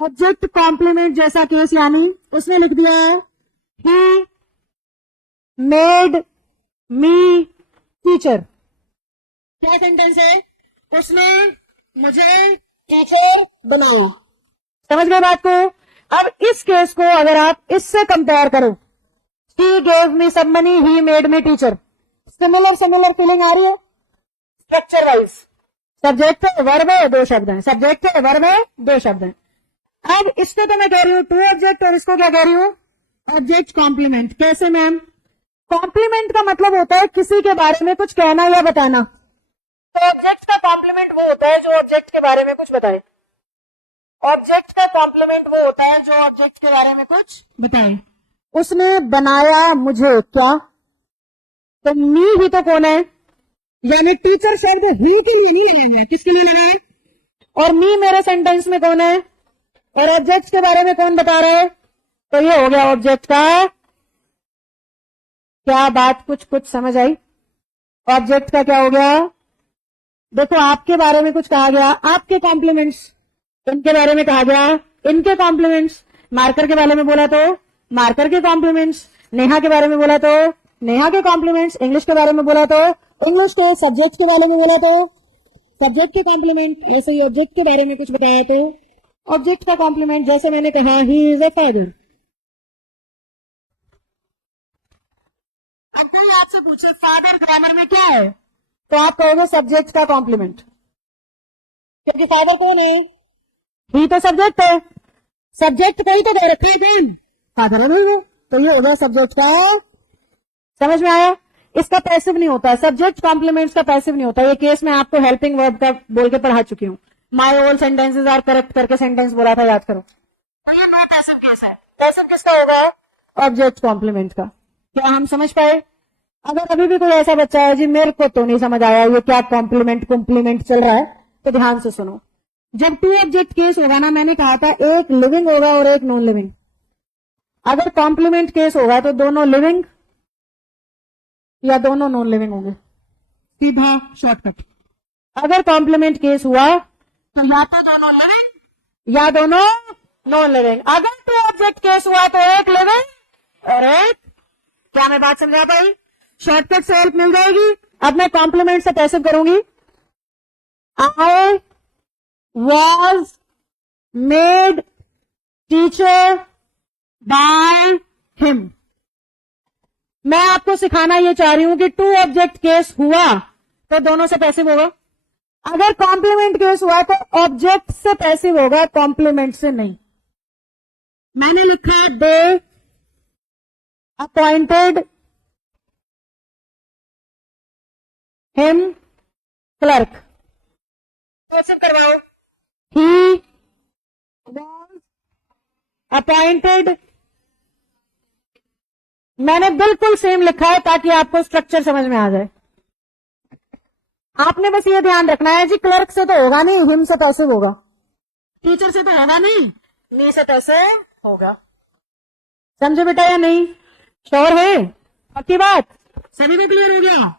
Object complement जैसा case, यानी उसने लिख दिया है ही मेड मी टीचर। क्या सेंटेंस है? उसने मुझे टीचर बनाया। समझ गए बात को? अब इस केस को अगर आप इससे कंपेयर करो, he gave me some money, he made me teacher, similar feeling आ रही है? स्ट्रक्चर वाइज सब्जेक्ट है, वर्ब है, दो शब्द हैं। सब्जेक्ट है, वर्ब है, दो शब्द हैं। अब इसको तो मैं कह रही हूं टू ऑब्जेक्ट, और इसको क्या कह रही हूं? Object complement. कैसे मैम? कॉम्प्लीमेंट का मतलब होता है किसी के बारे में कुछ कहना या बताना। तो ऑब्जेक्ट का कॉम्प्लीमेंट वो होता है जो ऑब्जेक्ट के बारे में कुछ बताए। ऑब्जेक्ट का कॉम्प्लीमेंट वो होता है जो ऑब्जेक्ट के बारे में कुछ बताए। उसने बनाया मुझे क्या? तो मी ही तो कौन है? यानी टीचर शब्द ही के लिए नहीं लगा है, किसके लिए लगा है? और मी मेरे सेंटेंस में कौन है? और ऑब्जेक्ट के बारे में कौन बता रहा है? तो ये हो गया ऑब्जेक्ट का। क्या बात कुछ समझ आई? ऑब्जेक्ट का क्या हो गया? देखो, आपके बारे में कुछ कहा गया, आपके कॉम्प्लीमेंट्स, इनके बारे में कहा गया, इनके कॉम्प्लीमेंट्स, मार्कर के बारे में बोला तो मार्कर के कॉम्प्लीमेंट्स, नेहा के बारे में बोला तो नेहा के कॉम्प्लीमेंट्स, इंग्लिश के बारे में बोला तो इंग्लिश के, सब्जेक्ट के बारे में बोला तो सब्जेक्ट के कॉम्प्लीमेंट, ऐसे ही ऑब्जेक्ट के बारे में कुछ बताया तो ऑब्जेक्ट का कॉम्प्लीमेंट। जैसे मैंने कहा ही इज अ फादर। अब कोई आपसे पूछे फादर ग्रामर में क्या है, तो आप कहोगे सब्जेक्ट का कॉम्प्लीमेंट, क्योंकि फादर कौन है? ही तो सब्जेक्ट है। सब्जेक्ट को ही तो दे रखा है कौन? फादर है भाई वो। तो ये हो गया सब्जेक्ट का। समझ में आया? इसका पैसिव नहीं होता, सब्जेक्ट कॉम्प्लीमेंट्स का पैसिव नहीं होता। ये केस मैं आपको हेल्पिंग वर्ब का बोल के पढ़ा चुकी हूँ। My all sentences are correct करके सेंटेंस बोला था, याद करो। तो ये नो पैसिव केस है। पैसिव किसका होगा? ऑब्जेक्ट कॉम्प्लीमेंट का। क्या हम समझ पाए? अगर अभी भी कोई ऐसा बच्चा है जी मेरे को तो नहीं समझ आया ये क्या कॉम्प्लीमेंट चल रहा है, तो ध्यान से सुनो। जब टू ऑब्जेक्ट केस होगा ना, मैंने कहा था एक लिविंग होगा और एक नॉन लिविंग। अगर कॉम्प्लीमेंट केस होगा तो दोनों लिविंग या दोनों नॉन लिविंग होंगे, सीधा शॉर्टकट। अगर कॉम्प्लीमेंट केस हुआ तो या तो दोनों लिविंग या दोनों नॉन लिविंग। अगर टू ऑब्जेक्ट केस हुआ तो एक लिविंग और एक, क्या मैं बात समझा पाई? शॉर्टकट से हेल्प मिल जाएगी। अब मैं कॉम्प्लीमेंट से पैसिव करूंगी। I was made teacher by him. मैं आपको सिखाना ये चाह रही हूं कि टू ऑब्जेक्ट केस हुआ तो दोनों से पैसिव होगा। अगर कॉम्प्लीमेंट केस हुआ तो ऑब्जेक्ट से पैसिव होगा, कॉम्प्लीमेंट से नहीं। मैंने लिखा दे अपॉइंटेड हिम क्लर्क। पैसिव करवाओ। He was appointed. मैंने बिल्कुल सेम लिखा है ताकि आपको स्ट्रक्चर समझ में आ जाए। आपने बस ये ध्यान रखना है जी क्लर्क से तो होगा नहीं, हिम से पैसिव होगा। टीचर से तो होगा नहीं, मी से पैसिव होगा। समझे बेटा या नहीं? श्योर है? पक्की बात? सभी को क्लियर हो गया?